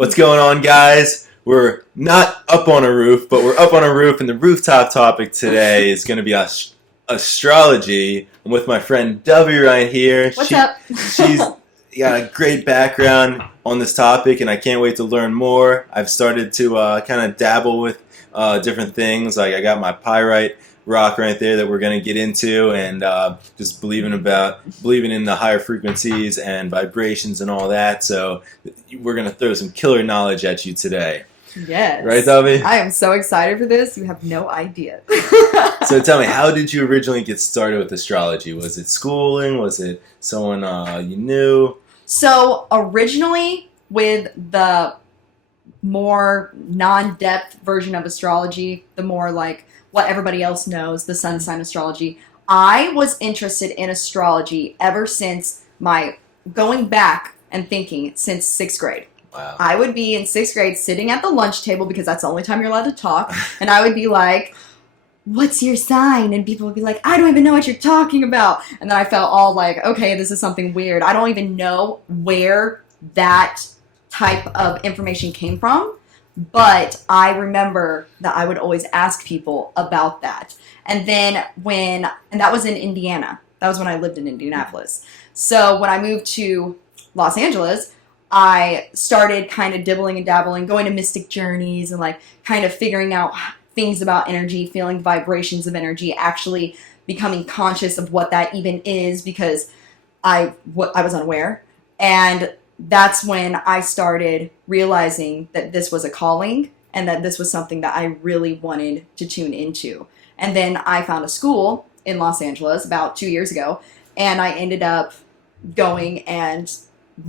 What's going on, guys? We're not up on a roof, but we're up on a roof, and the rooftop topic today is going to be astrology. I'm with my friend Dovie right here. What's up? She's got a great background on this topic, and I can't wait to learn more. I've started to kind of dabble with different things. Like I got my Pyrite rock right there that we're going to get into, and just believing in the higher frequencies and vibrations and all that. So we're going to throw some killer knowledge at you today. Yes. Right, Dovie? I am so excited for this. You have no idea. So tell me, how did you originally get started with astrology? Was it schooling? Was it someone you knew? So originally, with the more non-depth version of astrology, the more like what everybody else knows, the sun sign astrology, I was interested in astrology ever since my going back and thinking since 6th grade. Wow. I would be in 6th grade sitting at the lunch table because that's the only time you're allowed to talk, and I would be like, what's your sign? And people would be like, I don't even know what you're talking about. And then I felt all like, okay, this is something weird. I don't even know where that type of information came from. But I remember that I would always ask people about that. And then and that was in Indiana. That was when I lived in Indianapolis. So when I moved to Los Angeles, I started kind of dibbling and dabbling, going to mystic journeys and like kind of figuring out things about energy, feeling vibrations of energy, actually becoming conscious of what that even is because I was unaware. And that's when I started realizing that this was a calling and that this was something that I really wanted to tune into. And then I found a school in Los Angeles about 2 years ago, and I ended up going and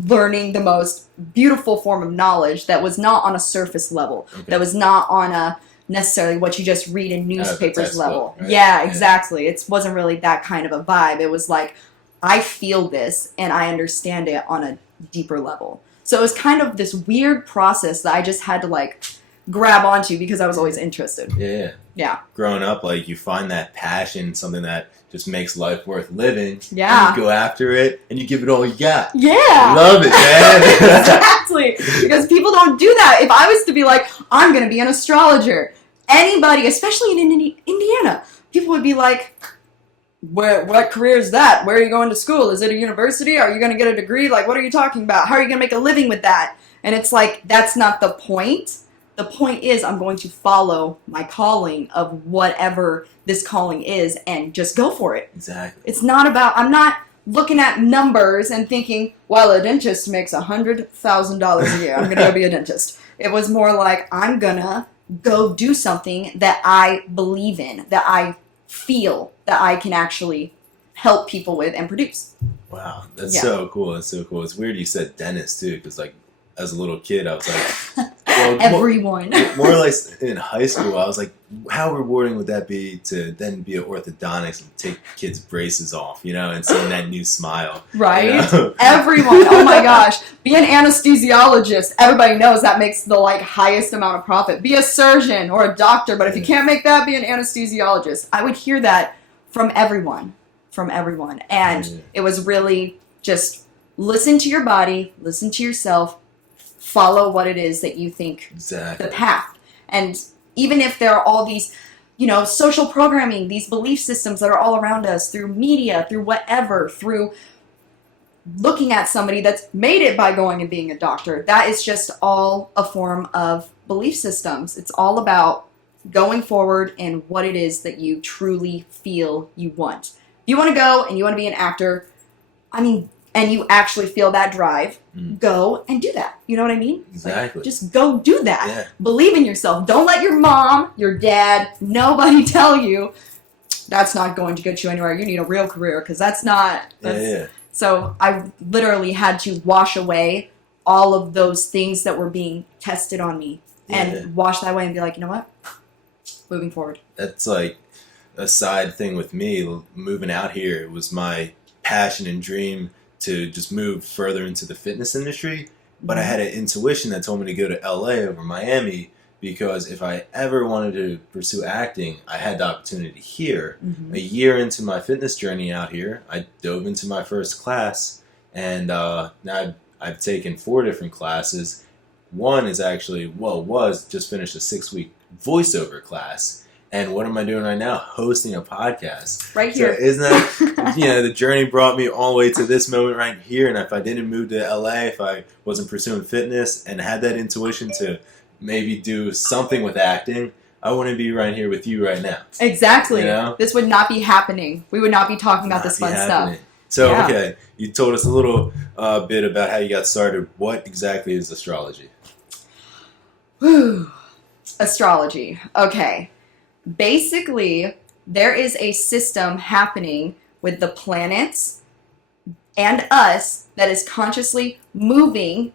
learning the most beautiful form of knowledge that was not on a surface level, that was not on a necessarily what you just read in newspapers level. Right? Yeah, exactly. It wasn't really that kind of a vibe. It was like, I feel this and I understand it on a deeper level. So it was kind of this weird process that I just had to like grab onto because I was always interested. Yeah. Growing up, like you find that passion, something that just makes life worth living. Yeah. And you go after it and you give it all you got. Yeah. I love it, man. Exactly. Because people don't do that. If I was to be like, I'm going to be an astrologer, anybody, especially in Indiana, people would be like, what career is that? Where are you going to school? Is it a university? Are you going to get a degree? Like, what are you talking about? How are you going to make a living with that? And it's like, that's not the point. The point is I'm going to follow my calling of whatever this calling is and just go for it. Exactly. It's not about, I'm not looking at numbers and thinking, well, a dentist makes $100,000 a year. I'm going to go be a dentist. It was more like, I'm going to go do something that I believe in, that I feel that I can actually help people with and produce. Wow, that's so cool. That's so cool. It's weird you said dentist too, because like as a little kid, I was like, well, everyone. More or less in high school, I was like, how rewarding would that be to then be an orthodontist and take kids' braces off, and seeing that new smile. Right? Everyone. Oh my gosh. Be an anesthesiologist. Everybody knows that makes the like highest amount of profit. Be a surgeon or a doctor, but if you can't make that, be an anesthesiologist. I would hear that from everyone. And it was really just listen to your body, listen to yourself, follow what it is that you think the path. And even if there are all these, social programming, these belief systems that are all around us through media, through whatever, through looking at somebody that's made it by going and being a doctor, that is just all a form of belief systems. It's all about going forward and what it is that you truly feel you want. If you want to go and you want to be an actor, and you actually feel that drive, go and do that. You know what I mean? Exactly. Like, just go do that. Yeah. Believe in yourself. Don't let your mom, your dad, nobody tell you that's not going to get you anywhere. You need a real career because that's not. So I literally had to wash away all of those things that were being tested on me and wash that away and be like, you know what? Moving forward. That's like a side thing with me. Moving out here, it was my passion and dream to just move further into the fitness industry, but I had an intuition that told me to go to LA over Miami because if I ever wanted to pursue acting, I had the opportunity here. A year into my fitness journey out here, I dove into my first class, and now I've taken 4 different classes, One is actually, was just finished a 6-week voiceover class. And what am I doing right now? Hosting a podcast. Right here. So isn't that, the journey brought me all the way to this moment right here. And if I didn't move to LA, if I wasn't pursuing fitness and had that intuition to maybe do something with acting, I wouldn't be right here with you right now. Exactly. This would not be happening. We would not be talking about this fun stuff. So, okay, you told us a little bit about how you got started. What exactly is astrology? Whew. Astrology. Okay. Basically, there is a system happening with the planets and us that is consciously moving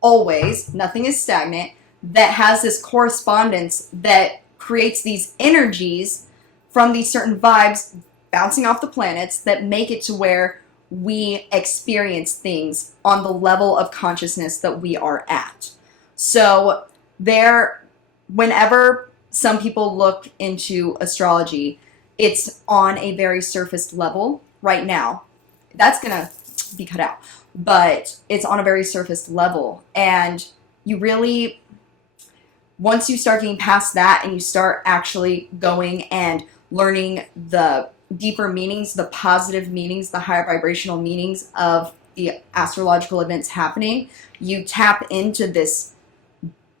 always. Nothing is stagnant. That has this correspondence that creates these energies from these certain vibes bouncing off the planets that make it to where we experience things on the level of consciousness that we are at. So whenever some people look into astrology, it's on a very surface level right now. That's going to be cut out. But it's on a very surface level. And you really, once you start getting past that and you start actually going and learning the deeper meanings, the positive meanings, the higher vibrational meanings of the astrological events happening, you tap into this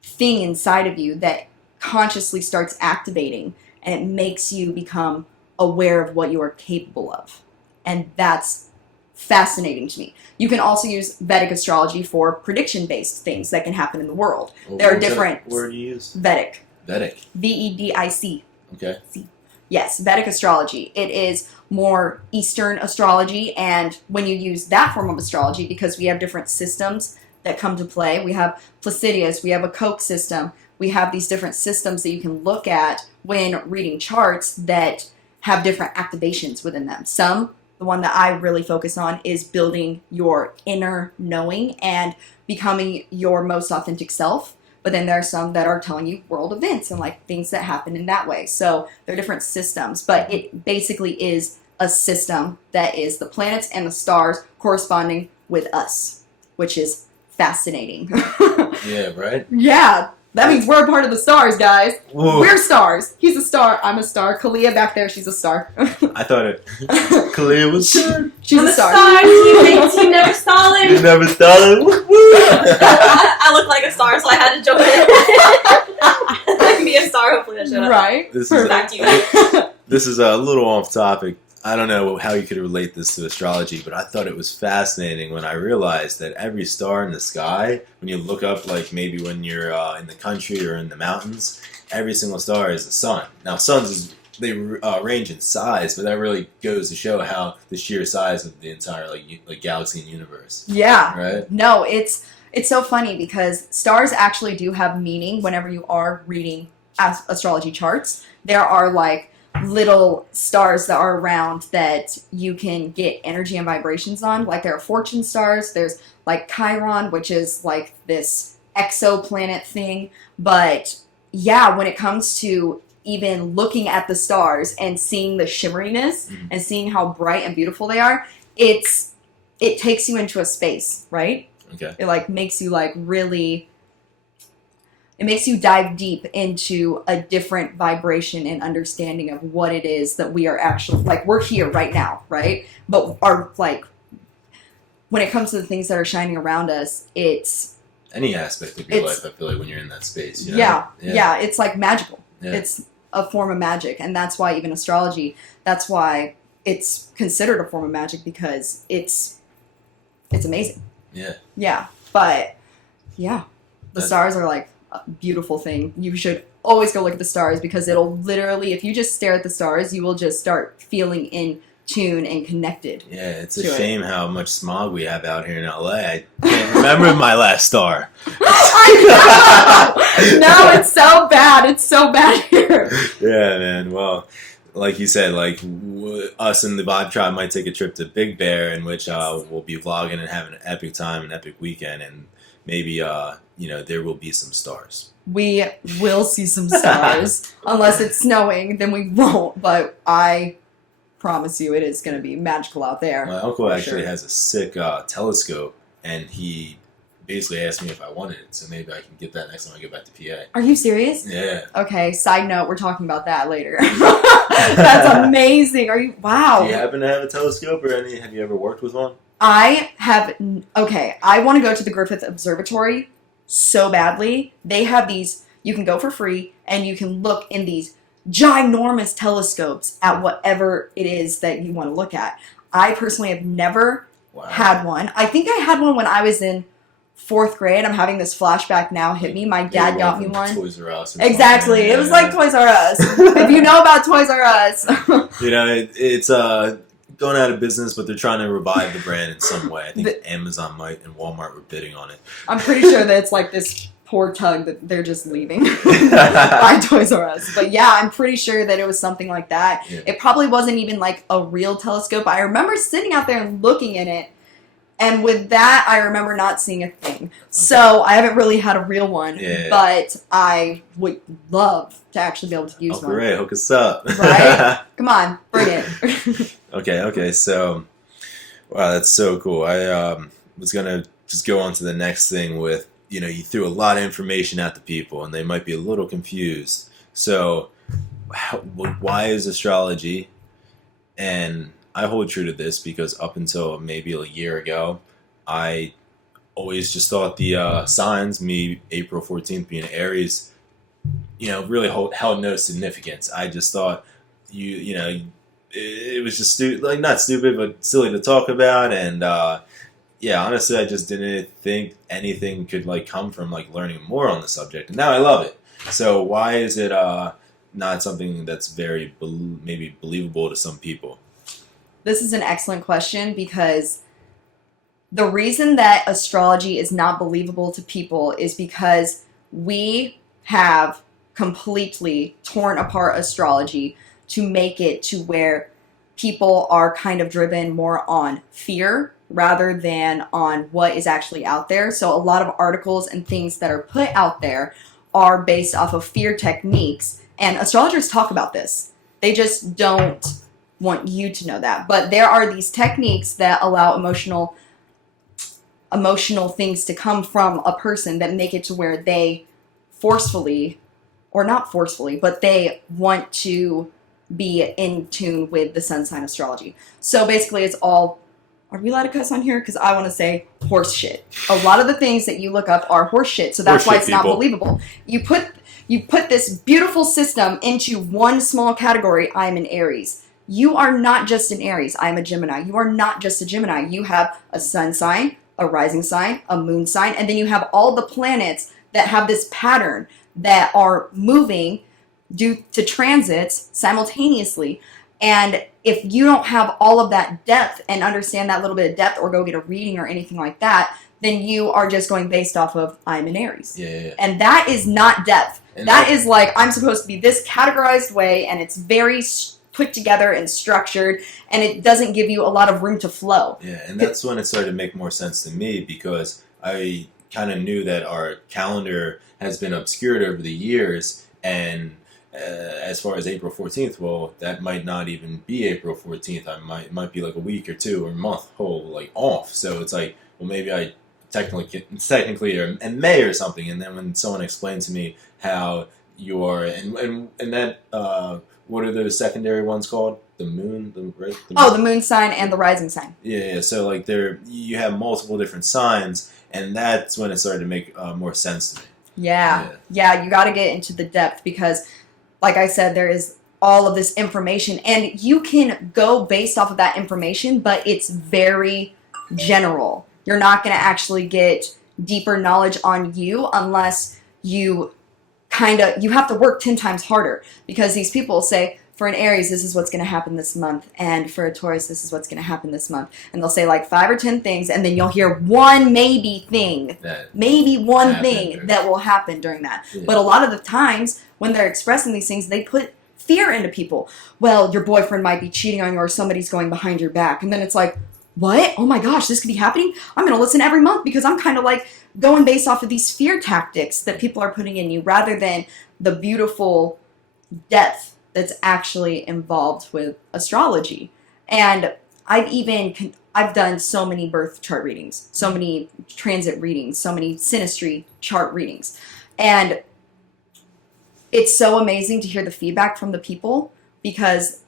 thing inside of you that consciously starts activating, and it makes you become aware of what you are capable of. And that's fascinating to me. You can also use Vedic astrology for prediction-based things that can happen in the world. There are different... What word do you use? Vedic. Vedic. Vedic. Okay. Yes, Vedic astrology. It is more Eastern astrology, and when you use that form of astrology, because we have different systems that come to play, we have Placidius, we have a Koch system, we have these different systems that you can look at when reading charts that have different activations within them. The one that I really focus on is building your inner knowing and becoming your most authentic self. But then there are some that are telling you world events and like things that happen in that way. So there are different systems, but it basically is a system that is the planets and the stars corresponding with us, which is fascinating. Yeah, right? Yeah. That means we're a part of the stars, guys. Whoa. We're stars. He's a star. I'm a star. Kalia back there, she's a star. I thought Kalia was good. She's a star. Team never stalling. You never stalling. I look like a star, so I had to jump in. I can be a star. Hopefully that showed up. Right. Back to you. This is a little off topic. I don't know how you could relate this to astrology, but I thought it was fascinating when I realized that every star in the sky, when you look up, like maybe when you're in the country or in the mountains, every single star is the sun. Now, suns, they range in size, but that really goes to show how the sheer size of the entire like galaxy and universe. Yeah. Right? No, it's so funny because stars actually do have meaning whenever you are reading astrology charts. There are like little stars that are around that you can get energy and vibrations on. Like there are fortune stars. There's like Chiron, which is like this exoplanet thing. But yeah, when it comes to even looking at the stars and seeing the shimmeriness and seeing how bright and beautiful they are, it takes you into a space, right? Okay. It like makes you like really... It makes you dive deep into a different vibration and understanding of what it is that we are actually, like, we're here right now, right? But our, like, when it comes to the things that are shining around us, it's... Any aspect of your life, I feel like, when you're in that space, you know? Yeah, it's, like, magical. Yeah. It's a form of magic, and that's why even astrology, that's why it's considered a form of magic, because it's amazing. Yeah. Yeah, but, yeah, the stars are, like, beautiful thing. You should always go look at the stars because it'll literally, if you just stare at the stars, you will just start feeling in tune and connected. Yeah, it's a shame how much smog we have out here in LA. I can't remember my last star. I know! No, it's so bad. It's so bad here. Yeah, man. Well, like you said, like us in the Vibe Tribe might take a trip to Big Bear, in which we'll be vlogging and having an epic time, an epic weekend, and maybe there will be some stars. We will see some stars. Unless it's snowing, then we won't. But I promise you it is going to be magical out there. My uncle actually has a sick telescope, and he basically asked me if I wanted it, so maybe I can get that next time I get back to PA. Are you serious? Yeah. Okay, side note, we're talking about that later. That's amazing. Are you? Wow. Do you happen to have a telescope or any? Have you ever worked with one? I have. Okay, I want to go to the Griffith Observatory so badly. They have these. You can go for free, and you can look in these ginormous telescopes at whatever it is that you want to look at. I personally have never had one. I think I had one when I was in 4th grade. I'm having this flashback now hit me. My dad got me one. Toys R Us. Exactly. It was like Toys R Us. If you know about Toys R Us. You know, it's going out of business, but they're trying to revive the brand in some way. I think Amazon might and Walmart were bidding on it. I'm pretty sure that it's like this poor tug that they're just leaving by Toys R Us. But yeah, I'm pretty sure that it was something like that. Yeah. It probably wasn't even like a real telescope. I remember sitting out there and looking in it. And with that, I remember not seeing a thing. Okay. So I haven't really had a real one, but I would love to actually be able to use one. Great, hook us up. Right? Come on, bring it. Okay. So, wow, that's so cool. I was going to just go on to the next thing with, you know, you threw a lot of information at the people, and they might be a little confused. So, why is astrology? And I hold true to this because up until maybe a year ago, I always just thought the signs, me April 14th being Aries, you know, really held no significance. I just thought you know, it was just not stupid, but silly to talk about. And yeah, honestly, I just didn't think anything could like come from like learning more on the subject. And now I love it. So why is it not something that's very maybe believable to some people? This is an excellent question because the reason that astrology is not believable to people is because we have completely torn apart astrology to make it to where people are kind of driven more on fear rather than on what is actually out there. So a lot of articles and things that are put out there are based off of fear techniques, and astrologers talk about this. They just don't want you to know that. But there are these techniques that allow emotional things to come from a person that make it to where they forcefully, or not forcefully, but they want to be in tune with the sun sign astrology. So basically it's all, are we allowed to cuss on here? Because I want to say horse shit. A lot of the things that you look up are horse shit, so that's why it's not believable. You put this beautiful system into one small category. I'm an Aries. You are not just an Aries. I'm a Gemini. You are not just a Gemini. You have a sun sign, a rising sign, a moon sign, and then you have all the planets that have this pattern that are moving due to transits simultaneously. And if you don't have all of that depth and understand that little bit of depth or go get a reading or anything like that, then you are just going based off of I'm an Aries. Yeah. And that is not depth. And that is like I'm supposed to be this categorized way, and it's very put together and structured, and it doesn't give you a lot of room to flow. Yeah, and that's when it started to make more sense to me because I kind of knew that our calendar has been obscured over the years, and as far as April 14th, well, that might not even be April 14th. It might be like a week or two or a month whole like off. So it's like, well, maybe I technically are in May or something. And then when someone explained to me how you are, and that what are those secondary ones called? The moon, the moon? The moon sign and the rising sign. Yeah. So like you have multiple different signs, and that's when it started to make more sense to me. Yeah. You got to get into the depth because, like I said, there is all of this information, and you can go based off of that information, but it's very general. You're not going to actually get deeper knowledge on you unless you have to work 10 times harder, because these people say, for an Aries, this is what's going to happen this month, and for a Taurus, this is what's going to happen this month. And they'll say like 5 or 10 things, and then you'll hear one maybe thing, that will happen during that. Yeah. But a lot of the times when they're expressing these things, they put fear into people. Well, your boyfriend might be cheating on you, or somebody's going behind your back. And then it's like, what? Oh my gosh, this could be happening? I'm going to listen every month because I'm kind of like going based off of these fear tactics that people are putting in you rather than the beautiful depth that's actually involved with astrology. And I've done so many birth chart readings, so many transit readings, so many synastry chart readings. And it's so amazing to hear the feedback from the people, because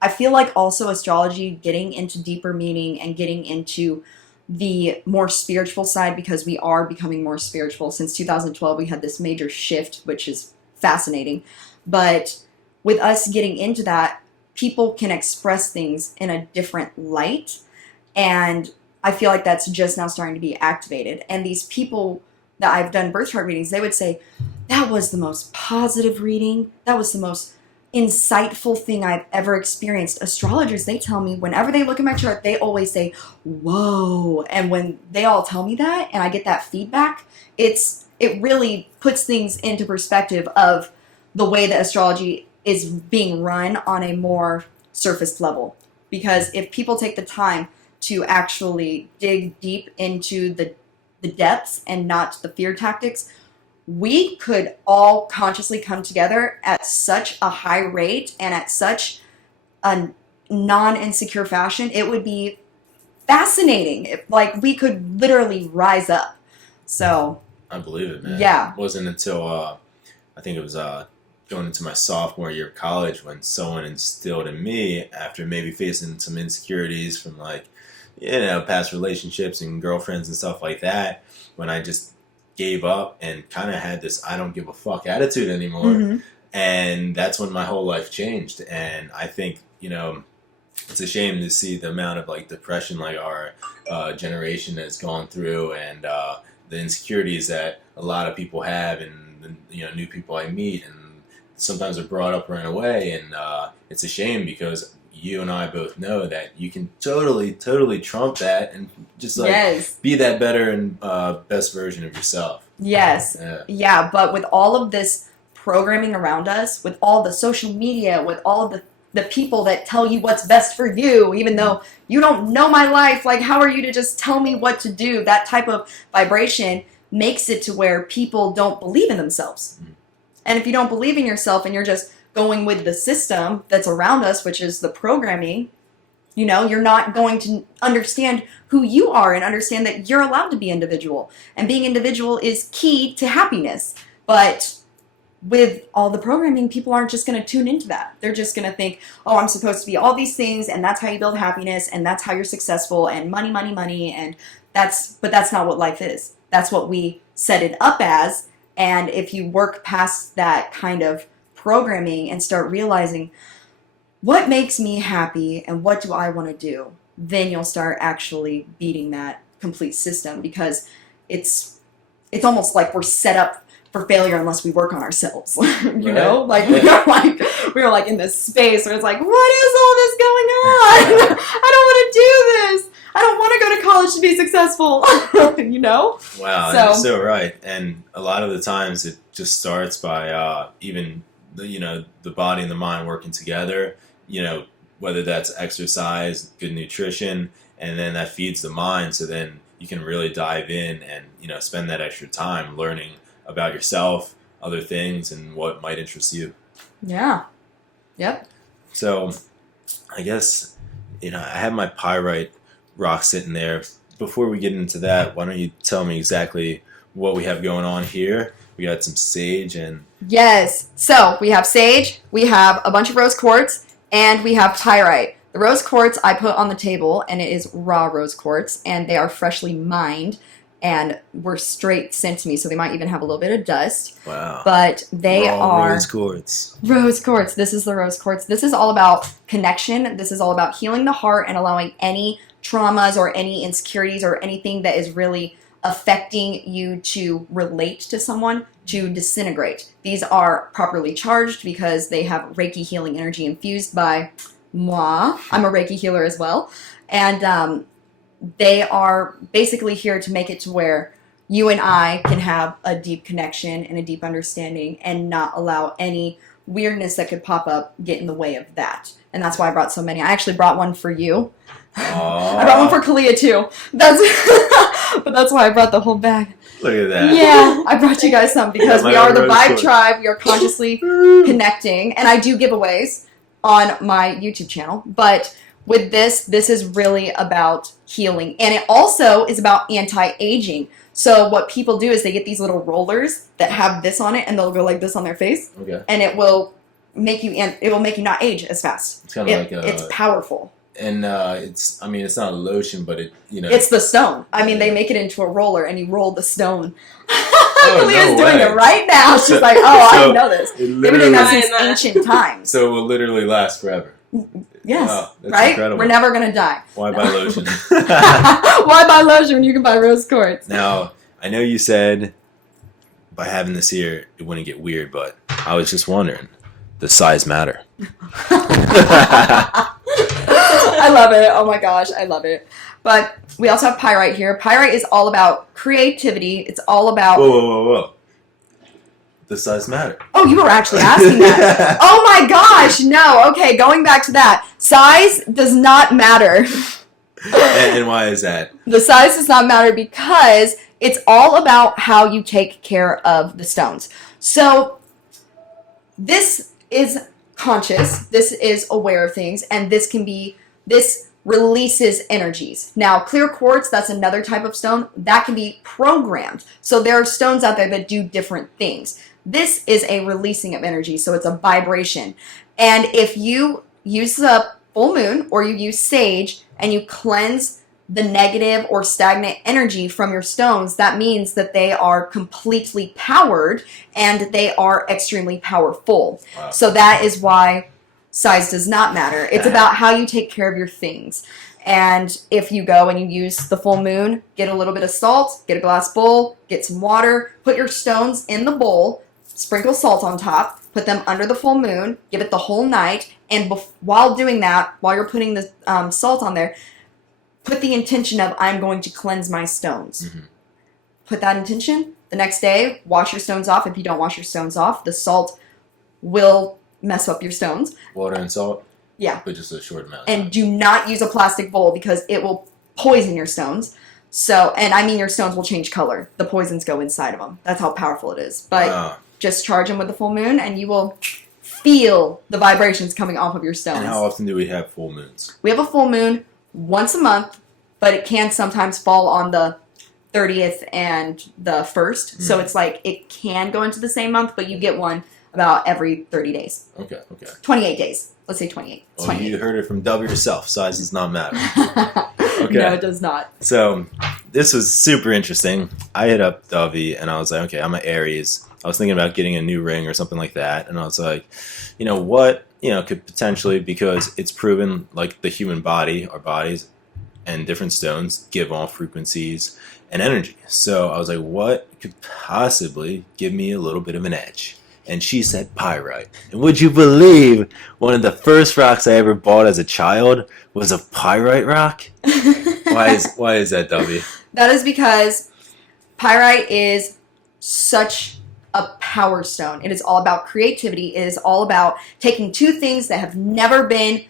I feel like also astrology, getting into deeper meaning and getting into the more spiritual side, because we are becoming more spiritual. Since 2012, we had this major shift, which is fascinating. But with us getting into that, people can express things in a different light. And I feel like that's just now starting to be activated. And these people that I've done birth chart readings, they would say, that was the most positive reading. That was the most insightful thing I've ever experienced. Astrologers, they tell me whenever they look at my chart, they always say, whoa. And when they all tell me that and I get that feedback, it really puts things into perspective of the way that astrology is being run on a more surface level. Because if people take the time to actually dig deep into the depths and not the fear tactics, we could all consciously come together at such a high rate and at such a non-insecure fashion. It would be fascinating. Like, we could literally rise up. So I believe it, man. Yeah. It wasn't until I think it was going into my sophomore year of college when someone instilled in me, after maybe facing some insecurities from, like, past relationships and girlfriends and stuff like that, when I just gave up and kind of had this I don't give a fuck attitude anymore. Mm-hmm. And that's when my whole life changed. And I think, it's a shame to see the amount of, like, depression, like, our generation has gone through, and the insecurities that a lot of people have, and new people I meet, and sometimes are brought up right away. And it's a shame, because you and I both know that you can totally trump that and just, like, yes. be that better and best version of yourself. Yes. Yeah, but with all of this programming around us, with all the social media, with all of the people that tell you what's best for you, even though you don't know my life, like, how are you to just tell me what to do? That type of vibration makes it to where people don't believe in themselves. Mm-hmm. And if you don't believe in yourself and you're just going with the system that's around us, which is the programming, you're not going to understand who you are and understand that you're allowed to be individual. And being individual is key to happiness. But with all the programming, people aren't just going to tune into that. They're just going to think, oh, I'm supposed to be all these things, and that's how you build happiness, and that's how you're successful, and money, and but that's not what life is. That's what we set it up as. And if you work past that kind of programming and start realizing what makes me happy and what do I want to do, then you'll start actually beating that complete system, because it's almost like we're set up for failure unless we work on ourselves. you know, like we are like in this space where it's like, what is all this going on? I don't want to do this. I don't want to go to college to be successful. Wow, you're so right. And a lot of the times it just starts by even the body and the mind working together, whether that's exercise, good nutrition, and then that feeds the mind. So then you can really dive in and, spend that extra time learning about yourself, other things, and what might interest you. Yeah. Yep. So I guess, I have my Pyrite rock sitting there. Before we get into that, why don't you tell me exactly what we have going on here? We got some sage and... Yes. So we have sage, we have a bunch of rose quartz, and we have pyrite. The rose quartz I put on the table, and it is raw rose quartz, and they are freshly mined and were straight sent to me, so they might even have a little bit of dust. Wow. But they are... Rose quartz. Rose quartz. This is the rose quartz. This is all about connection. This is all about healing the heart and allowing any traumas or any insecurities or anything that is really affecting you to relate to someone to disintegrate. These are properly charged because they have Reiki healing energy infused by moi. I'm a Reiki healer as well. And they are basically here to make it to where you and I can have a deep connection and a deep understanding and not allow any weirdness that could pop up get in the way of that. And that's why I brought so many. I actually brought one for you. I brought one for Kalia too. But that's why I brought the whole bag. Look at that. Yeah, I brought you guys some because we are the Vibe Tribe. We are consciously connecting. And I do giveaways on my YouTube channel. But with this is really about healing. And it also is about anti-aging. So what people do is they get these little rollers that have this on it, and they'll go like this on their face. Okay. And it will make you not age as fast. It's kind of like it's powerful. And it's not a lotion, but it's the stone. I mean, they make it into a roller, and you roll the stone. Oh, Leah's no doing way. it right now. She's like, oh, I So know this. it They've been literally, doing that since ancient times. so it will literally last forever. Yes, Wow, that's right? incredible. We're never going to die. Why buy lotion? Why buy lotion when you can buy rose quartz? Now, I know you said by having this here, it wouldn't get weird, but I was just wondering, does size matter? I love it. Oh my gosh, I love it. But we also have pyrite here. Pyrite is all about creativity. It's all about... Whoa. Does size matter? Oh, you were actually asking that. Oh my gosh, no. Okay, going back to that. Size does not matter. And why is that? The size does not matter because it's all about how you take care of the stones. So this is conscious, this is aware of things, and this releases energies. Now, clear quartz, that's another type of stone that can be programmed. So there are stones out there that do different things. This is a releasing of energy, so it's a vibration. And if you use the full moon or you use sage and you cleanse the negative or stagnant energy from your stones, that means that they are completely powered and they are extremely powerful. Wow. So that is why size does not matter. It's about how you take care of your things. And if you go and you use the full moon, get a little bit of salt, get a glass bowl, get some water, put your stones in the bowl, sprinkle salt on top, put them under the full moon, give it the whole night, and while doing that, while you're putting the salt on there, put the intention of, I'm going to cleanse my stones. Mm-hmm. Put that intention. The next day, wash your stones off. If you don't wash your stones off, the salt will mess up your stones. Water and salt? Yeah. But just a short amount. And do not use a plastic bowl because it will poison your stones. So, and I mean your stones will change color. The poisons go inside of them. That's how powerful it is. But just charge them with the full moon and you will feel the vibrations coming off of your stones. And how often do we have full moons? We have a full moon once a month, but it can sometimes fall on the 30th and the 1st. So it's like it can go into the same month, but you get one about every 30 days. Okay. 28 days. Let's say 28. Well, 28. you heard it from Dovie yourself. Size does not matter. Okay. No, it does not. So this was super interesting. I hit up Dovie and I was like, okay, I'm an Aries. I was thinking about getting a new ring or something like that. And I was like, you know what? Could potentially, because it's proven like the human body, our bodies, and different stones give off frequencies and energy. So I was like, what could possibly give me a little bit of an edge? And she said pyrite. And would you believe one of the first rocks I ever bought as a child was a pyrite rock? Why is that, Dovie? That is because pyrite is such a power stone. It is all about creativity. It is all about taking two things that have never been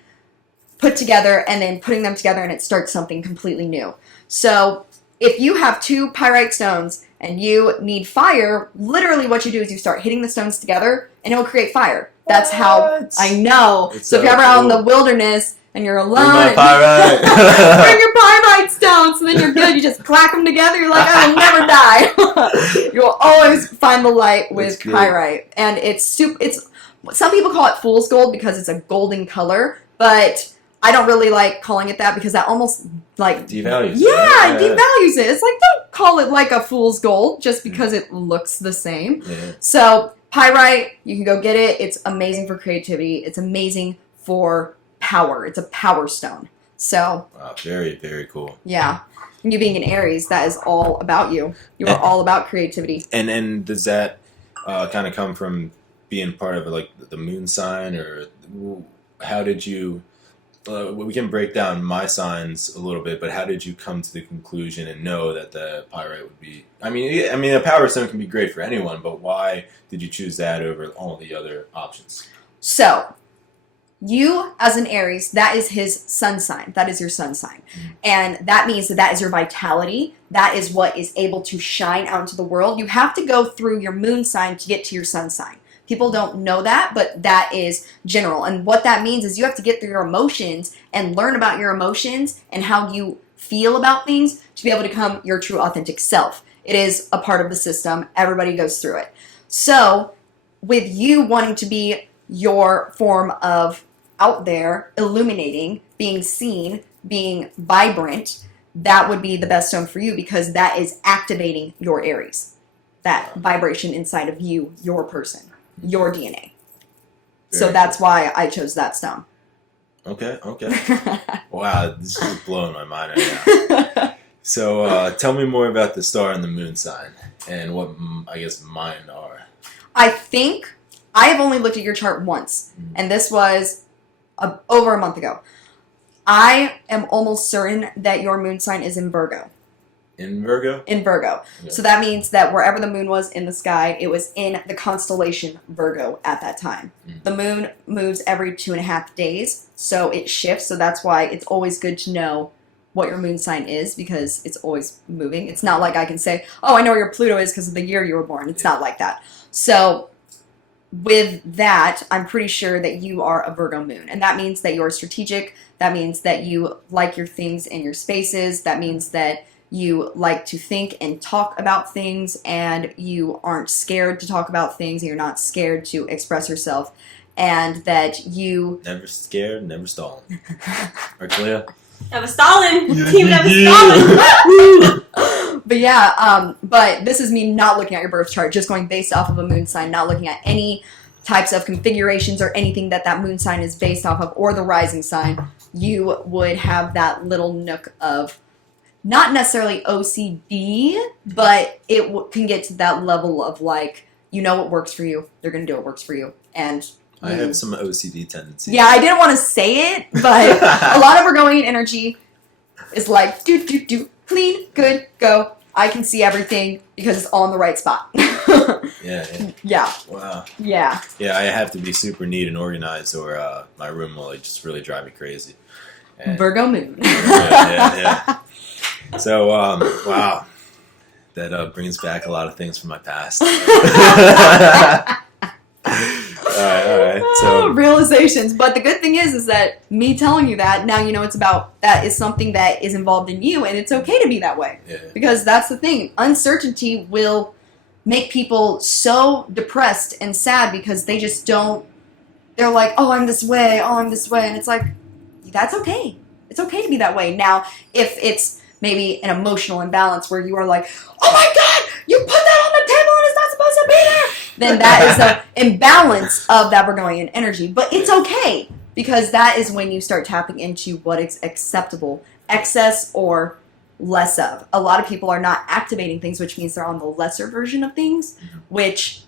put together and then putting them together and it starts something completely new. So if you have two pyrite stones and you need fire, literally what you do is you start hitting the stones together and it will create fire. That's how I know. It's so if you're ever out in cool. the wilderness and you're alone, Bring my pyrite. bring your pyrite stones, and then you're good. You just clack them together. You're like, I will never die. You will always find the light with pyrite, and it's some people call it fool's gold because it's a golden color, but I don't really like calling it that because that almost like Devalues. Yeah, it devalues it. It's like, don't call it like a fool's gold just because it looks the same. Yeah. So pyrite, you can go get it. It's amazing for creativity. It's amazing for power. It's a power stone. So Wow, very, very cool. yeah, and you being an Aries, that is all about you. You are all about creativity. And does that kind of come from being part of like the moon sign, or how did you? We can break down my signs a little bit, but how did you come to the conclusion and know that the pyrite would be? I mean, a power stone can be great for anyone, but why did you choose that over all the other options? So, you as an Aries, that is his sun sign. That is your sun sign. Mm-hmm. And that means that is your vitality. That is what is able to shine out into the world. You have to go through your moon sign to get to your sun sign. People don't know that, but that is general. And what that means is you have to get through your emotions and learn about your emotions and how you feel about things to be able to become your true authentic self. It is a part of the system. Everybody goes through it. So with you wanting to be your form of out there, illuminating, being seen, being vibrant, that would be the best stone for you because that is activating your Aries. That vibration inside of you, your person, your DNA. So that's why I chose that stone. Okay. Wow, this is blowing my mind right now. So tell me more about the star and the moon sign and what I guess mine are. I think I have only looked at your chart once, and this was over a month ago. I am almost certain that your moon sign is in Virgo. In Virgo? In Virgo. Yeah. So that means that wherever the moon was in the sky, it was in the constellation Virgo at that time. The moon moves every 2.5 days, so it shifts. So that's why it's always good to know what your moon sign is because it's always moving. It's not like I can say, oh, I know where your Pluto is because of the year you were born. It's not like that. So with that, I'm pretty sure that you are a Virgo moon. And that means that you're strategic. That means that you like your things in your spaces. That means that you like to think and talk about things, and you aren't scared to talk about things, and you're not scared to express yourself, and that you... Never scared, never stalling. Or Clea? Never stalling. Team never stalling. But yeah, but this is me not looking at your birth chart, just going based off of a moon sign, not looking at any types of configurations or anything that moon sign is based off of, or the rising sign. You would have that little nook of not necessarily OCD, but it can get to that level of like, you know what works for you, they're going to do what works for you. And I have some OCD tendencies. Yeah, I didn't want to say it, but a lot of Virgonian energy is like, do, clean, good, go. I can see everything because it's all in the right spot. Yeah. Wow. Yeah. Yeah, I have to be super neat and organized or my room will like, just really drive me crazy. And Virgo moon. yeah. So, wow. That brings back a lot of things from my past. All right. So realizations. But the good thing is that me telling you that, now you know it's about, that is something that is involved in you, and it's okay to be that way. Yeah. Because that's the thing. Uncertainty will make people so depressed and sad because they just don't, they're like, oh, I'm this way, and it's like, that's okay. It's okay to be that way. Now, if it's maybe an emotional imbalance where you are like, oh my God, you put that on the table and it's not supposed to be there, then that is an imbalance of that Virgonian energy. But it's okay, because that is when you start tapping into what is acceptable, excess or less of. A lot of people are not activating things, which means they're on the lesser version of things, which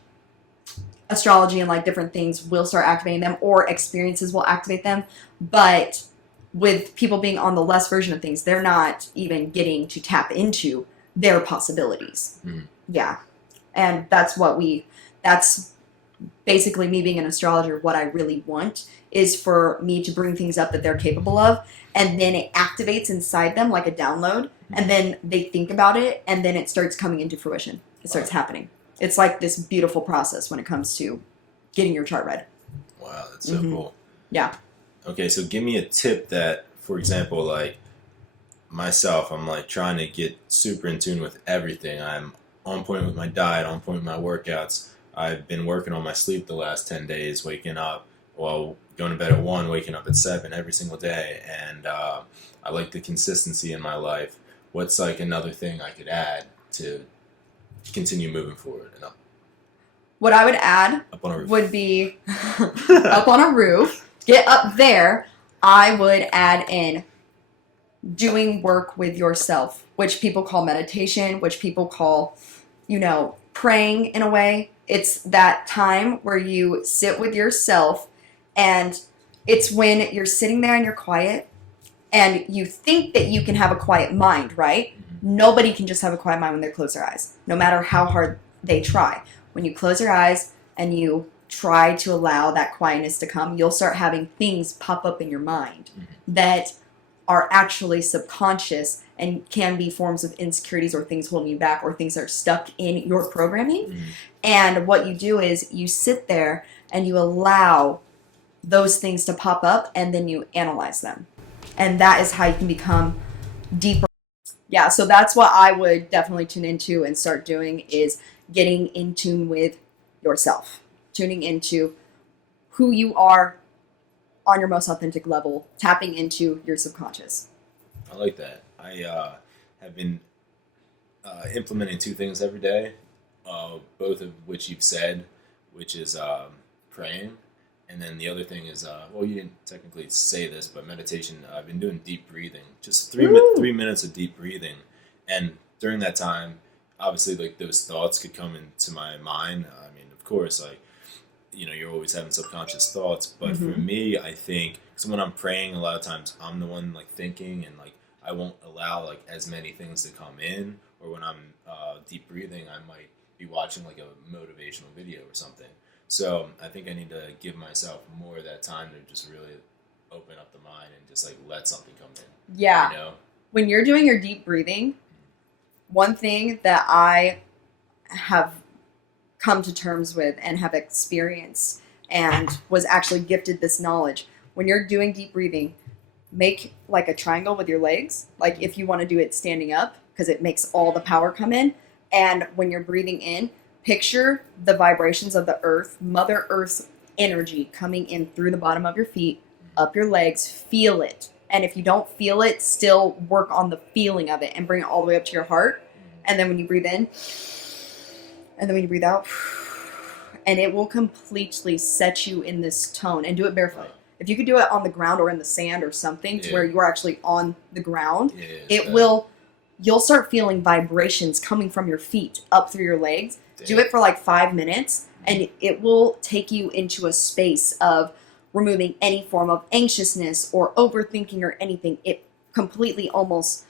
astrology and like different things will start activating them, or experiences will activate them. But with people being on the less version of things, they're not even getting to tap into their possibilities. Yeah. And that's basically me being an astrologer. What I really want is for me to bring things up that they're capable of, and then it activates inside them like a download, and then they think about it, and then it starts coming into fruition. It starts happening. It's like this beautiful process when it comes to getting your chart read. Wow, that's so cool. Yeah. Okay, so give me a tip that, for example, like myself, I'm like trying to get super in tune with everything. I'm on point with my diet, on point with my workouts. I've been working on my sleep the last 10 days, waking up, well, going to bed at 1, waking up at 7 every single day. And I like the consistency in my life. What's like another thing I could add to continue moving forward? And What I would add would be up on a roof. Get up there, I would add in doing work with yourself, which people call meditation, which people call, praying in a way. It's that time where you sit with yourself, and it's when you're sitting there and you're quiet, and you think that you can have a quiet mind, right? Nobody can just have a quiet mind when they close their eyes, no matter how hard they try. When you close your eyes and you try to allow that quietness to come, you'll start having things pop up in your mind that are actually subconscious, and can be forms of insecurities or things holding you back or things that are stuck in your programming. Mm. And what you do is you sit there and you allow those things to pop up, and then you analyze them. And that is how you can become deeper. Yeah, so that's what I would definitely tune into and start doing, is getting in tune with yourself. Tuning into who you are on your most authentic level, tapping into your subconscious. I like that. I have been implementing 2 things every day, both of which you've said, which is praying. And then the other thing is, well, you didn't technically say this, but meditation. I've been doing deep breathing, just 3 minutes of deep breathing. And during that time, obviously, like, those thoughts could come into my mind. I mean, of course, like, you know, you're always having subconscious thoughts. But for me, I think, because when I'm praying, a lot of times I'm the one, like, thinking, and, like, I won't allow, like, as many things to come in. Or when I'm deep breathing, I might be watching, like, a motivational video or something. So I think I need to give myself more of that time to just really open up the mind and just, like, let something come in. Yeah. You know? When you're doing your deep breathing, one thing that I have come to terms with and have experienced and was actually gifted this knowledge, when you're doing deep breathing, make like a triangle with your legs, like if you want to do it standing up, because it makes all the power come in. And when you're breathing in, picture the vibrations of the earth, Mother Earth's energy coming in through the bottom of your feet, up your legs. Feel it. And if you don't feel it, still work on the feeling of it and bring it all the way up to your heart. And then when you breathe in, and then when you breathe out, and it will completely set you in this tone. And do it barefoot. If you could do it on the ground or in the sand or something to where you are actually on the ground, you'll start feeling vibrations coming from your feet up through your legs. Do it for like 5 minutes, and it will take you into a space of removing any form of anxiousness or overthinking or anything. It completely almost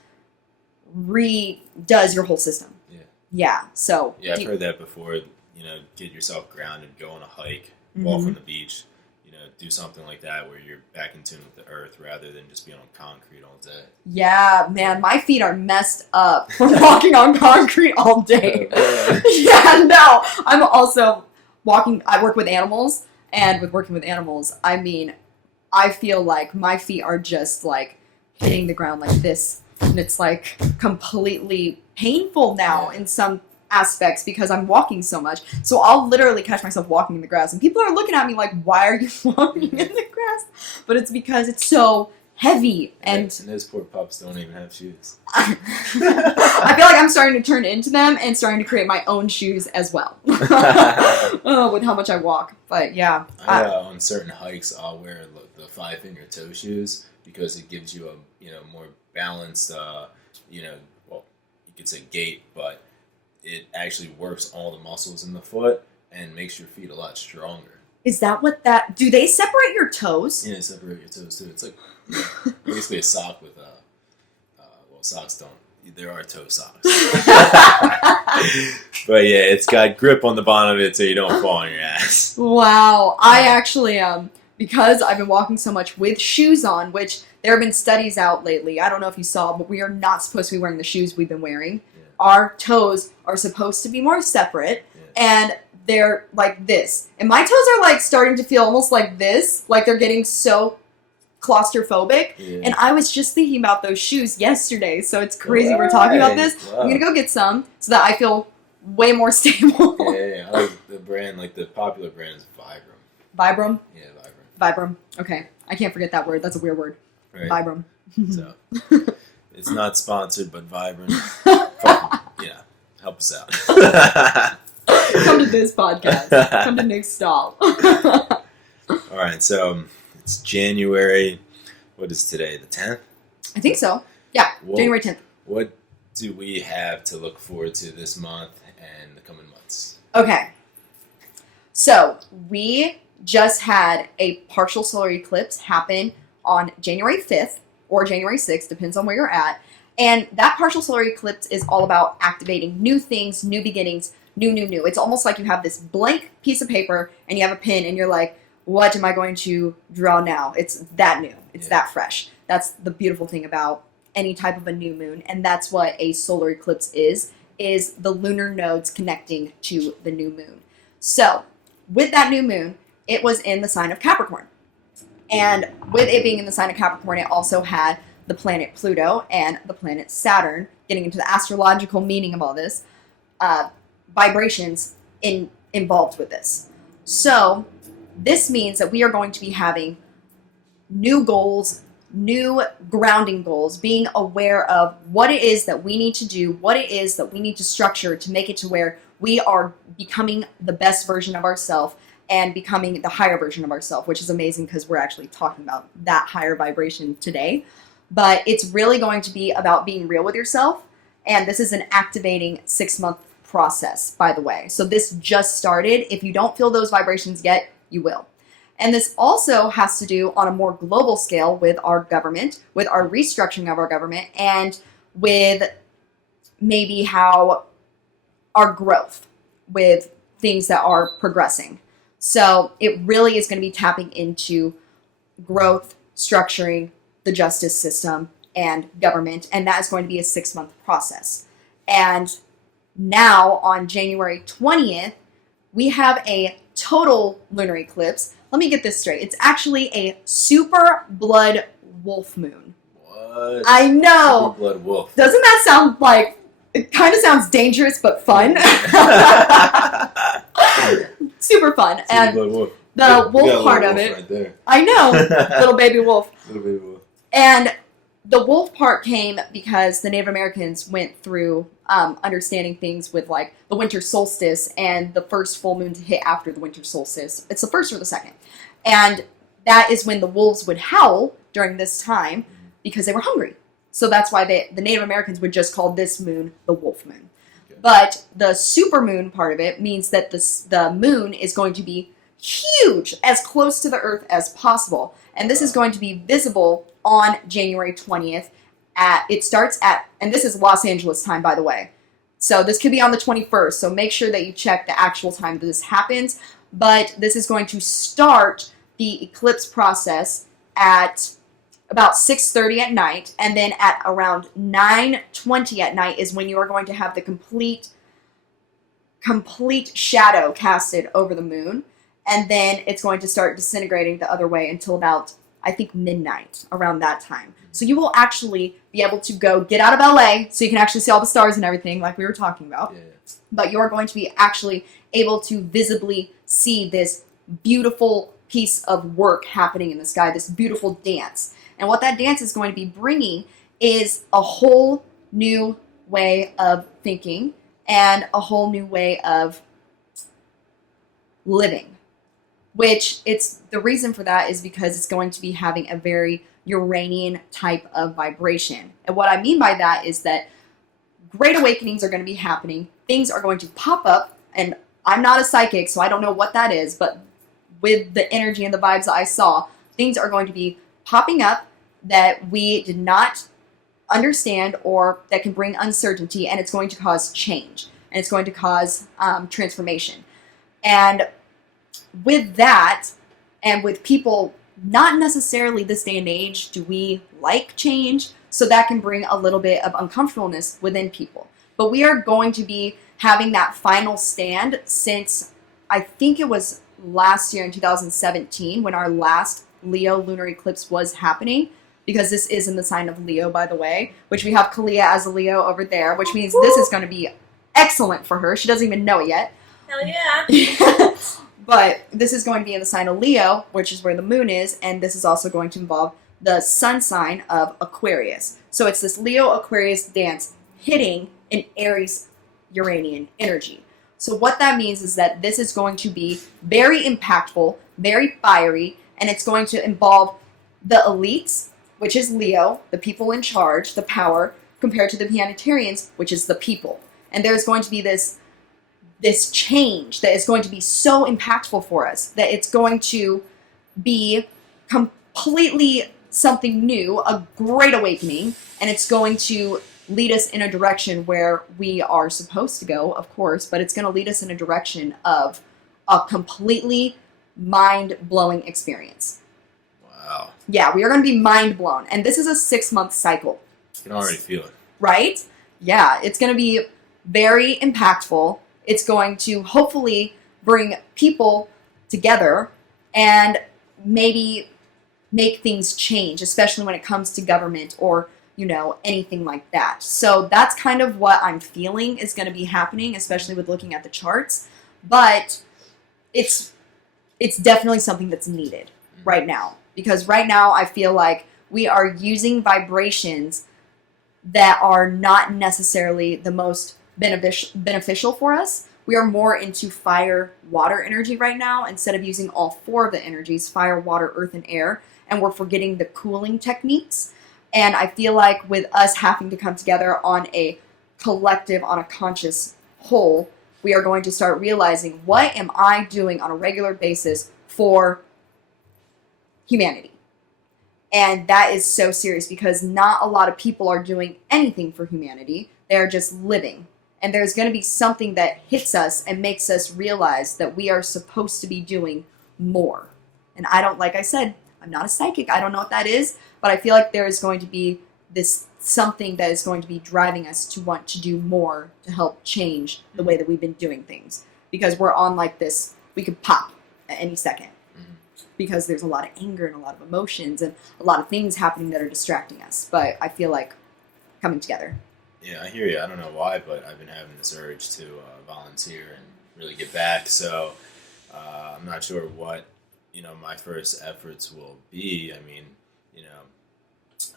redoes your whole system. Yeah. So yeah, I've heard that before. You know, get yourself grounded, go on a hike, walk on the beach. You know, do something like that where you're back in tune with the earth rather than just being on concrete all day. Yeah, man, my feet are messed up from walking on concrete all day. Yeah, no, I'm also walking. I work with animals, and with working with animals, I mean, I feel like my feet are just like hitting the ground like this, and it's like completely painful now in some aspects because I'm walking so much. So I'll literally catch myself walking in the grass, and people are looking at me like, why are you walking in the grass? But it's because it's so heavy. And those poor pups don't even have shoes. I feel like I'm starting to turn into them and starting to create my own shoes as well. With how much I walk. But yeah. On certain hikes, I'll wear the Fivefinger Toe Shoes because it gives you a more balanced, well, you could say gait, but it actually works all the muscles in the foot and makes your feet a lot stronger. Is that what that... Do they separate your toes? Yeah, separate your toes too. It's like basically a sock with well, socks don't. There are toe socks. But yeah, it's got grip on the bottom of it so you don't fall on your ass. Wow. I actually, because I've been walking so much with shoes on, which there have been studies out lately. I don't know if you saw, but we are not supposed to be wearing the shoes we've been wearing. Yeah. Our toes are supposed to be more separate, and they're like this. And my toes are like starting to feel almost like this, like they're getting so claustrophobic. Yeah. And I was just thinking about those shoes yesterday, so it's crazy we're talking about this. Wow. I'm gonna go get some so that I feel way more stable. Yeah. I like the brand, like the popular brand is Vibram. Vibram? Yeah, Vibram. Okay. I can't forget that word. That's a weird word. Right. Vibram. So, it's not sponsored, but Vibram. Help us out. Come to this podcast. Come to Nick's Stahl. All right, so it's January. What is today? The 10th? I think so. Yeah, January 10th. What do we have to look forward to this month and the coming months? Okay. So, we just had a partial solar eclipse happen on January 5th or January 6th, depends on where you're at. And that partial solar eclipse is all about activating new things, new beginnings, new. It's almost like you have this blank piece of paper and you have a pen and you're like, what am I going to draw now? It's that new. It's that fresh. That's the beautiful thing about any type of a new moon, and that's what a solar eclipse is the lunar nodes connecting to the new moon. So with that new moon, it was in the sign of Capricorn. And with it being in the sign of Capricorn, it also had the planet Pluto and the planet Saturn, getting into the astrological meaning of all this, vibrations involved with this. So this means that we are going to be having new goals, new grounding goals, being aware of what it is that we need to do, what it is that we need to structure to make it to where we are becoming the best version of ourselves and becoming the higher version of ourselves, which is amazing because we're actually talking about that higher vibration today. But it's really going to be about being real with yourself. And this is an activating 6-month process, by the way. So this just started. If you don't feel those vibrations yet, you will. And this also has to do on a more global scale with our government, with our restructuring of our government, and with maybe how our growth with things that are progressing. So it really is going to be tapping into growth, structuring, the justice system, and government, and that is going to be a 6-month process. And now on January 20th, we have a total lunar eclipse. Let me get this straight. It's actually a super blood wolf moon. What? I know. Super blood wolf. Doesn't that sound like, it kind of sounds dangerous but fun. Super fun. Super And blood wolf. the We got wolf a part little of wolf it, right there. I know, little baby wolf. Little baby wolf. And the wolf part came because the Native Americans went through understanding things with like the winter solstice and the first full moon to hit after the winter solstice. It's the first or the second. And that is when the wolves would howl during this time because they were hungry. So that's why the Native Americans would just call this moon the wolf moon. Okay. But the super moon part of it means that the moon is going to be huge, as close to the earth as possible. And this is going to be visible on January 20th. It starts at, and this is Los Angeles time, by the way. So this could be on the 21st. So make sure that you check the actual time that this happens. But this is going to start the eclipse process at about 6:30 at night. And then at around 9:20 at night is when you are going to have the complete shadow casted over the moon. And then it's going to start disintegrating the other way until about, I think, midnight, around that time. So you will actually be able to go get out of LA so you can actually see all the stars and everything like we were talking about. Yeah. But you're going to be actually able to visibly see this beautiful piece of work happening in the sky, this beautiful dance. And what that dance is going to be bringing is a whole new way of thinking and a whole new way of living. Which it's the reason for that is because it's going to be having a very Uranian type of vibration. And what I mean by that is that great awakenings are going to be happening. Things are going to pop up, and I'm not a psychic, so I don't know what that is, but with the energy and the vibes that I saw, things are going to be popping up that we did not understand or that can bring uncertainty, and it's going to cause change, and it's going to cause transformation. And with that, and with people, not necessarily this day and age do we like change, so that can bring a little bit of uncomfortableness within people. But we are going to be having that final stand since I think it was last year in 2017 when our last Leo lunar eclipse was happening, because this is in the sign of Leo, by the way, which we have Kalia as a Leo over there, which means this is going to be excellent for her. She doesn't even know it yet. Hell yeah. But this is going to be in the sign of Leo, which is where the moon is, and this is also going to involve the sun sign of Aquarius. So it's this Leo-Aquarius dance hitting an Aries-Uranian energy. So what that means is that this is going to be very impactful, very fiery, and it's going to involve the elites, which is Leo, the people in charge, the power, compared to the planetarians, which is the people. And there's going to be this change that is going to be so impactful for us, that it's going to be completely something new, a great awakening, and it's going to lead us in a direction where we are supposed to go, of course, but it's going to lead us in a direction of a completely mind-blowing experience. Wow. Yeah, we are going to be mind-blown, and this is a 6-month cycle. can already feel it. Right? Yeah, it's going to be very impactful. It's going to hopefully bring people together and maybe make things change, especially when it comes to government or, anything like that. So that's kind of what I'm feeling is going to be happening, especially with looking at the charts. But it's definitely something that's needed right now. Because right now I feel like we are using vibrations that are not necessarily the most beneficial for us. We are more into fire, water energy right now instead of using all four of the energies, fire, water, earth, and air. And we're forgetting the cooling techniques. And I feel like with us having to come together on a collective, on a conscious whole, we are going to start realizing, what am I doing on a regular basis for humanity? And that is so serious because not a lot of people are doing anything for humanity. They're just living. And there's going to be something that hits us and makes us realize that we are supposed to be doing more. And like I said, I'm not a psychic. I don't know what that is, but I feel like there is going to be this something that is going to be driving us to want to do more to help change the way that we've been doing things. Because we're on like this, we could pop at any second. Because there's a lot of anger and a lot of emotions and a lot of things happening that are distracting us. But I feel like coming together. Yeah, I hear you. I don't know why, but I've been having this urge to volunteer and really get back. So I'm not sure what, my first efforts will be. I mean,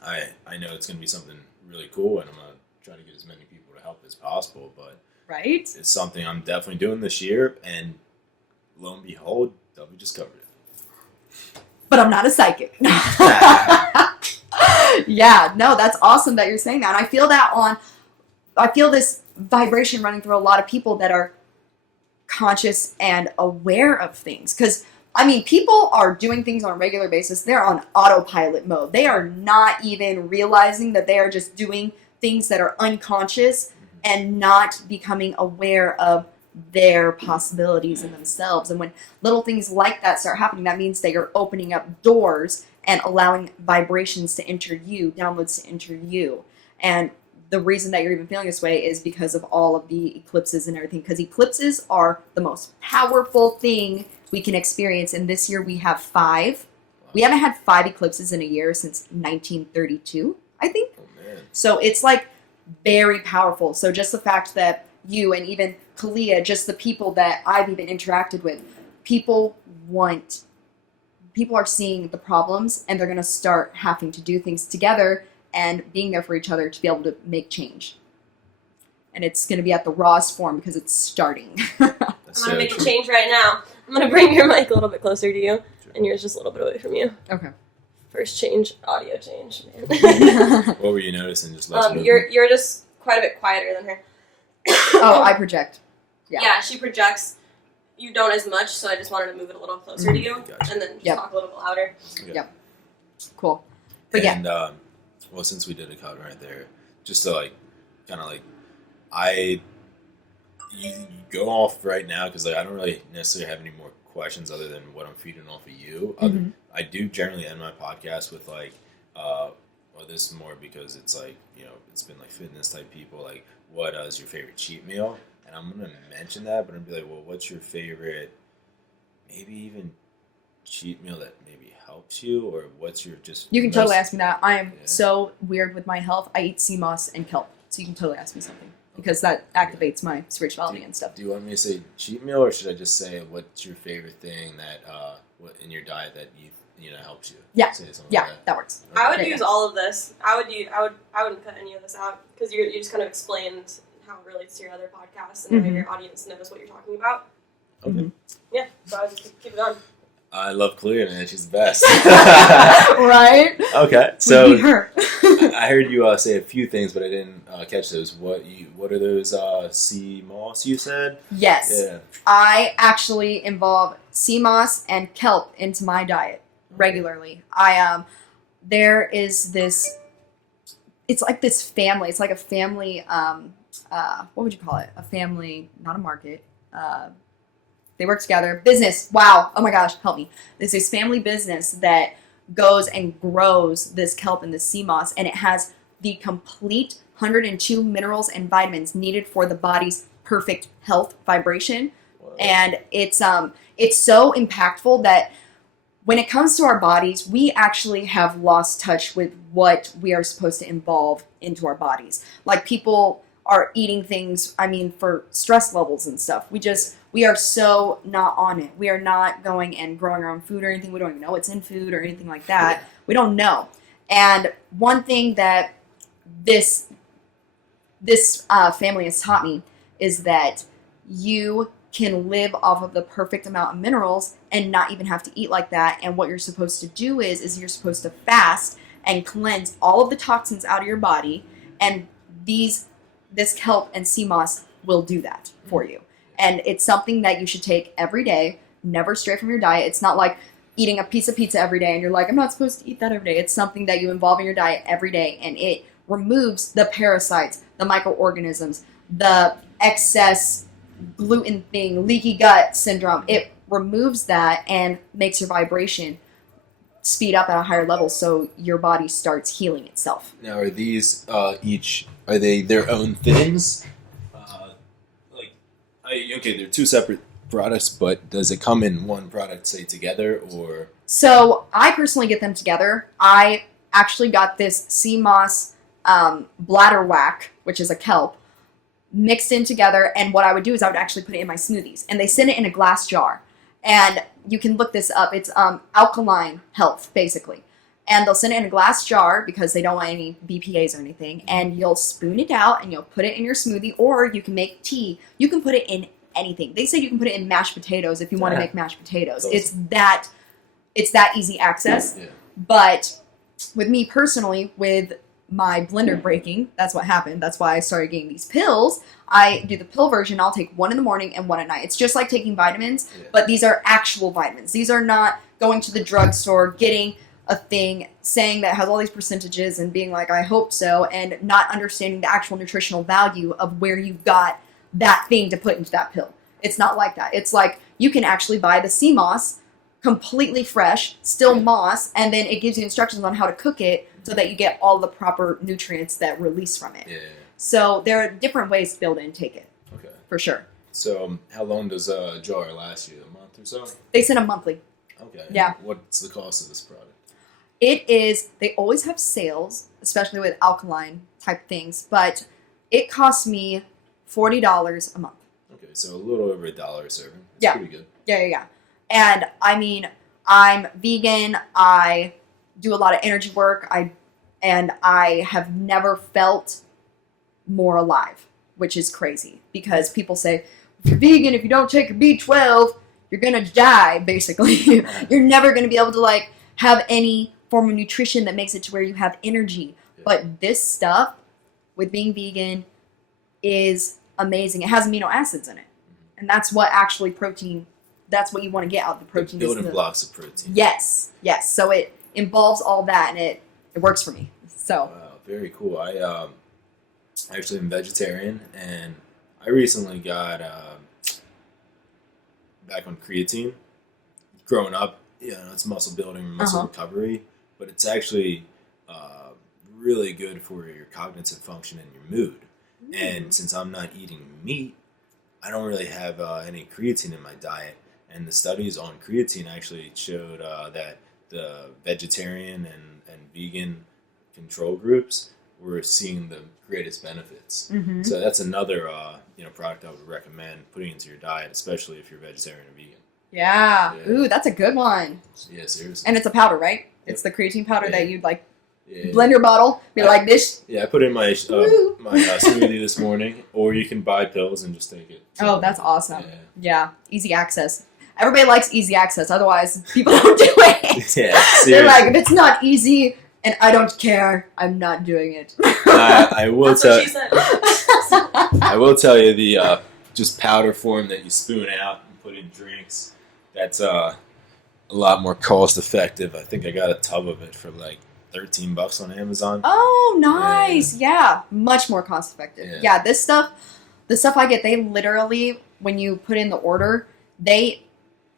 I know it's going to be something really cool, and I'm going to try to get as many people to help as possible. But right? It's something I'm definitely doing this year, and lo and behold, Dovie just covered it. But I'm not a psychic. Yeah, no, that's awesome that you're saying that. And I feel this vibration running through a lot of people that are conscious and aware of things. Because, people are doing things on a regular basis. They're on autopilot mode. They are not even realizing that they are just doing things that are unconscious and not becoming aware of their possibilities in themselves. And when little things like that start happening, that means that you're opening up doors and allowing vibrations to enter you, downloads to enter you. And the reason that you're even feeling this way is because of all of the eclipses and everything, because eclipses are the most powerful thing we can experience. And this year we have 5. We haven't had 5 eclipses in a year since 1932, I think. Oh, man. So it's like very powerful. So just the fact that you and even Kalia, just the people that I've even interacted with, people are seeing the problems and they're going to start having to do things together and being there for each other to be able to make change. And it's going to be at the rawest form because it's starting. I'm going to make a change right now. I'm going to bring your mic a little bit closer to you and yours just a little bit away from you. Okay. First change, audio change, man. What were you noticing? Just you're just quite a bit quieter than her. Oh, I project. Yeah, she projects. You don't as much, so I just wanted to move it a little closer to you, Gotcha. and then just talk a little bit louder. Okay. Yep. Cool. But and, well, since we did a cut right there, just to you go off right now because I don't really necessarily have any more questions other than what I'm feeding off of you. Mm-hmm. I do generally end my podcast with this is more because it's it's been fitness type people what is your favorite cheat meal? And I'm gonna mention that, but I'm gonna be like, well, what's your favorite, maybe even cheat meal that maybe helps you, or what's your just? You can totally ask me that. I am so weird with my health. I eat CMOS and Kelp, so you can totally ask me something because that activates my spirituality and stuff. Do you want me to say cheat meal, or should I just say what's your favorite thing that in your diet that you helps you? Yeah, like that works. Okay. I would use all of this. I wouldn't cut any of this out because you just kind of explained how it relates to your other podcasts and how your audience knows what you're talking about. Okay. Mm-hmm. Yeah, so I would just keep it on. I love Clea, man. She's the best. Right? Okay, so her. I heard you say a few things, but I didn't catch those. What are those CMOS you said? Yes. Yeah. I actually involve CMOS and Kelp into my diet regularly. There is this, it's like this family. It's like a family, what would you call it? A family, not a market. They work together. Business. Wow. Oh my gosh, help me. There's this family business that goes and grows this kelp and this CMOS, and it has the complete 102 minerals and vitamins needed for the body's perfect health vibration. Wow. And it's so impactful that when it comes to our bodies, we actually have lost touch with what we are supposed to involve into our bodies. Like people are eating things, for stress levels and stuff. We are so not on it. We are not going and growing our own food or anything. We don't even know what's in food or anything like that. We don't know. And one thing that this family has taught me is that you can live off of the perfect amount of minerals and not even have to eat like that. And what you're supposed to do is you're supposed to fast and cleanse all of the toxins out of your body. And this kelp and CMOS will do that for you. And it's something that you should take every day, never stray from your diet. It's not like eating a piece of pizza every day and you're like, I'm not supposed to eat that every day. It's something that you involve in your diet every day, and it removes the parasites, the microorganisms, the excess gluten thing, leaky gut syndrome. It removes that and makes your vibration speed up at a higher level so your body starts healing itself. Now, are these are they their own things? They're two separate products, but does it come in one product, say, together, or? So I personally get them together. I actually got this CMOS bladder whack, which is a kelp, mixed in together, and what I would do is I would actually put it in my smoothies, and they send it in a glass jar, and you can look this up. It's alkaline health, basically, and they'll send it in a glass jar because they don't want any BPAs or anything, and you'll spoon it out and you'll put it in your smoothie, or you can make tea. You can put it in anything. They say you can put it in mashed potatoes if you want to make mashed potatoes. Awesome. It's that easy access. Yeah. But with me personally, with my blender breaking, that's what happened. That's why I started getting these pills. I do the pill version. I'll take one in the morning and one at night. It's just like taking vitamins, but these are actual vitamins. These are not going to the drugstore, getting a thing, saying that it has all these percentages and being like, I hope so, and not understanding the actual nutritional value of where you got that thing to put into that pill. It's not like that. It's like you can actually buy the CMOS completely fresh, still moss, and then it gives you instructions on how to cook it so that you get all the proper nutrients that release from it. Yeah. So there are different ways to be able to intake it. Okay. For sure. So how long does a jar last you? A month or so? They send them monthly. Okay. Yeah. What's the cost of this product? It is, they always have sales, especially with alkaline type things, but it costs me $40 a month. Okay, so a little over $1 a serving. That's pretty good. Yeah. And I'm vegan. I do a lot of energy work. I have never felt more alive, which is crazy because people say, if you're vegan, if you don't take your B12, you're going to die, basically. You're never going to be able to have any form of nutrition that makes it to where you have energy. Yeah. But this stuff with being vegan is amazing. It has amino acids in it. And that's what actually protein, that's what you want to get out of the protein. The building blocks of protein. Yes. So it involves all that, and it works for me. So. Wow, very cool. I actually am vegetarian, and I recently got back on creatine. Growing up, it's muscle building, muscle recovery, but it's actually really good for your cognitive function and your mood. And since I'm not eating meat, I don't really have any creatine in my diet. And the studies on creatine actually showed that the vegetarian and vegan control groups were seeing the greatest benefits. Mm-hmm. So that's another product I would recommend putting into your diet, especially if you're vegetarian or vegan. Yeah. Ooh, that's a good one. Yeah, seriously. And it's a powder, right? It's the creatine powder that you'd blend your bottle, be like this. Yeah, I put it in my smoothie this morning, or you can buy pills and just take it. So, that's awesome. Yeah, easy access. Everybody likes easy access, otherwise people don't do it. Yeah, they're like, if it's not easy and I don't care, I'm not doing it. I will tell you the just powder form that you spoon out and put in drinks. That's a lot more cost effective. I think I got a tub of it for $13 on Amazon. Oh, nice. Yeah. Much more cost effective. Yeah, the stuff I get, they literally, when you put in the order, they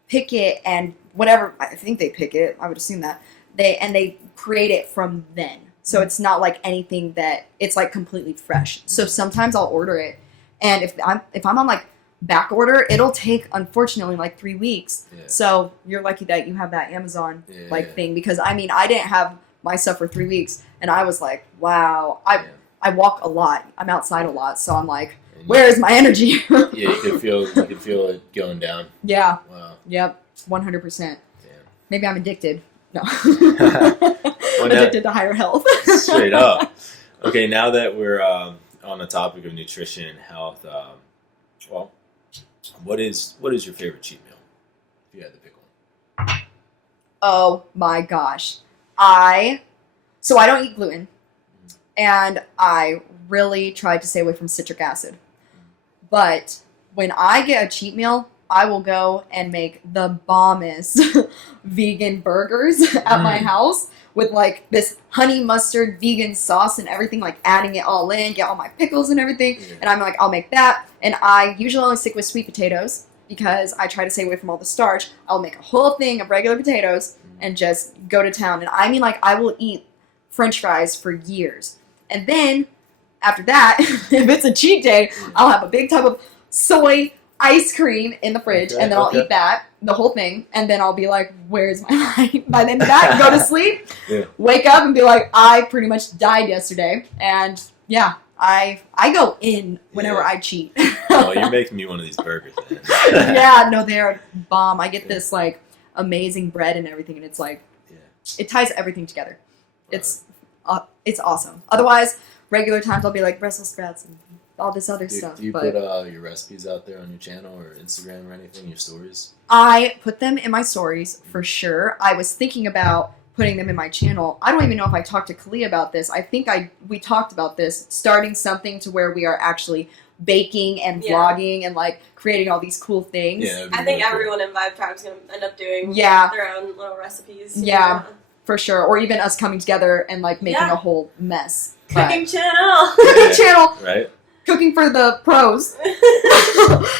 pick it and whatever, I think they pick it, I would assume that, they create it from then. So it's not like anything that it's like completely fresh. So sometimes I'll order it, and if I'm on like back order, it'll take unfortunately like 3 weeks. Yeah. So you're lucky that you have that Amazon thing, because I mean I didn't have my stuff for 3 weeks, and I was like, wow, I walk a lot, I'm outside a lot, so I'm like, where is my energy? Yeah, you could feel it going down. Yeah. Wow. Yep. 100%. Yeah. Maybe I'm addicted. No. Well, addicted to higher health. Straight up. Okay, now that we're on the topic of nutrition and health, well, what is your favorite cheat meal? If you had to pick one. Oh my gosh. I don't eat gluten, and I really try to stay away from citric acid. But when I get a cheat meal, I will go and make the bombest vegan burgers at my house with like this honey mustard vegan sauce and everything, like adding it all in, get all my pickles and everything. Yeah. And I'm like, I'll make that. And I usually only stick with sweet potatoes because I try to stay away from all the starch. I'll make a whole thing of regular potatoes and just go to town. And I mean, like, I will eat French fries for years. And then after that, if it's a cheat day, I'll have a big tub of soy ice cream in the fridge, and then I'll eat that, the whole thing, and then I'll be like, where's my life? By the end of that, go to sleep, wake up, and be like, I pretty much died yesterday. And yeah, I go in whenever I cheat. Oh, you're making me one of these burgers, man. Yeah, no, they're bomb. I get this like amazing bread and everything, and it's like, it ties everything together. It's awesome. Otherwise, regular times I'll be like Brussels sprouts and all this other stuff. Do you but put your recipes out there on your channel or Instagram or anything, your stories? I put them in my stories for sure. I was thinking about putting them in my channel. I don't even know if I talked to Kalia about this. I think we talked about this, starting something to where we are actually baking and vlogging and like creating all these cool things. Yeah, I think everyone in Vibe Tribe is going to end up doing their own little recipes. Yeah, for sure. Or even us coming together and like making a whole mess. Cooking channel. Cooking channel. Right. Cooking for the pros.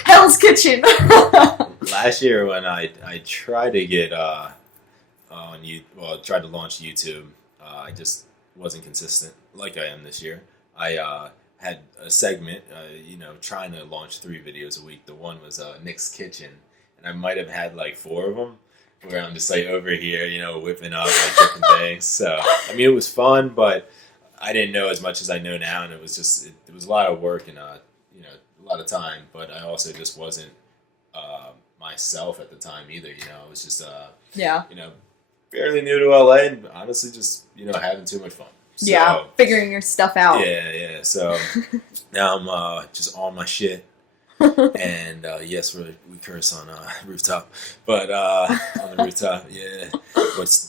Hell's Kitchen. Last year when I tried to get tried to launch YouTube, I just wasn't consistent like I am this year. I had a segment, trying to launch 3 videos a week. The one was Nick's Kitchen, and I might have had like 4 of them where I'm just like over here, whipping up like different things. So I mean, it was fun, but I didn't know as much as I know now, and it was just it was a lot of work and a lot of time. But I also just wasn't myself at the time either. I was just fairly new to LA, and honestly just having too much fun. So, figuring your stuff out. Yeah. So now I'm just on my shit. And yes, we curse on rooftop, but on the rooftop,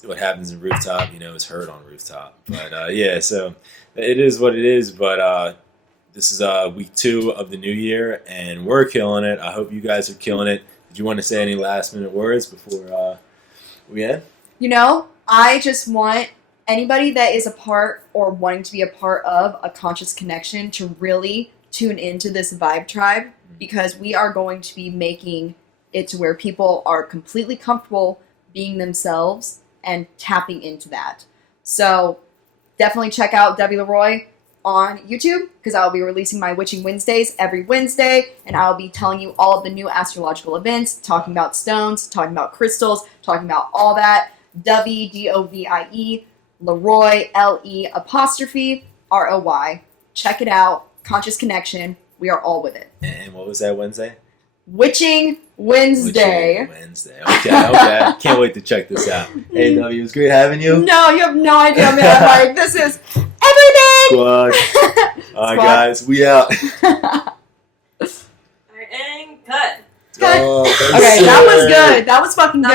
what happens in rooftop, is heard on rooftop. But so it is what it is. But this is week 2 of the new year, and we're killing it. I hope you guys are killing it. Did you want to say any last minute words before we end? I just want anybody that is a part or wanting to be a part of a conscious connection to really tune into this Vibe Tribe, because we are going to be making it to where people are completely comfortable being themselves and tapping into that. So definitely check out Dovie Leroy on YouTube, because I'll be releasing my Witching Wednesdays every Wednesday, and I'll be telling you all of the new astrological events, talking about stones, talking about crystals, talking about all that. Dovie, Dovie, Leroy, LE''ROY. Check it out. Conscious Connection. We are all with it. And what was that Wednesday? Witching Wednesday. Okay. Can't wait to check this out. Hey, Dovie, it was great having you. No, you have no idea, man. Like, this is everything. Squad. All right, guys, we out. Alright, and cut. Okay, that was good. That was fucking good.